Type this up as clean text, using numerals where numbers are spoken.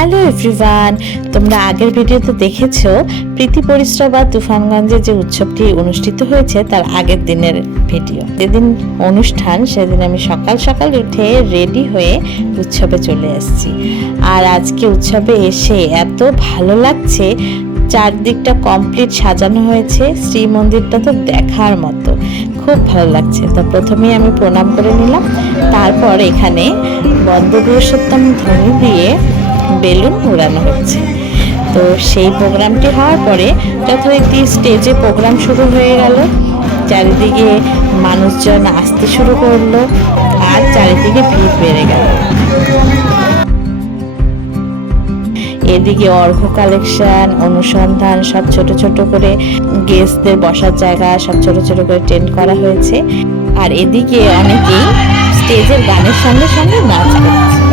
Hello everyone, তোমরা আগের ভিডিওতে দেখেছো প্রীতি পরিশ্রা বা তুফানগঞ্জে যে উৎসবটি অনুষ্ঠিত হয়েছে তার আগের দিনের ভিডিও। যেদিন অনুষ্ঠান সেদিন আমি সকাল সকাল উঠে রেডি হয়ে উৎসবে চলে এসেছি। আর আজকে উৎসবে এসে এত ভালো লাগছে, চারদিকটা কমপ্লিট সাজানো হয়েছে, শ্রী মন্দিরটা তো দেখার মতো, খুব ভালো লাগছে। তো প্রথমেই আমি প্রণাম করে নিলাম, তারপর এখানে বন্দপুরুষোত্তম ধ্বনি দিয়ে বেলুন উড়ানো হচ্ছে। তো সেই প্রোগ্রামটি হওয়ার পরে যথারীতি স্টেজে প্রোগ্রাম শুরু হয়ে গেল। চারিদিকে মানুষজন আসতে শুরু করলো আর চারিদিকে ভিড় বেড়ে গেল। এদিকে অর্ঘ্য কালেকশন, অনুসন্ধান, সব ছোট ছোট করে গেস্টদের বসার জায়গা সব ছোট ছোট করে টেন্ট করা হয়েছে। আর এদিকে অনেকেই স্টেজের গানের সঙ্গে সঙ্গে নাচ করছে।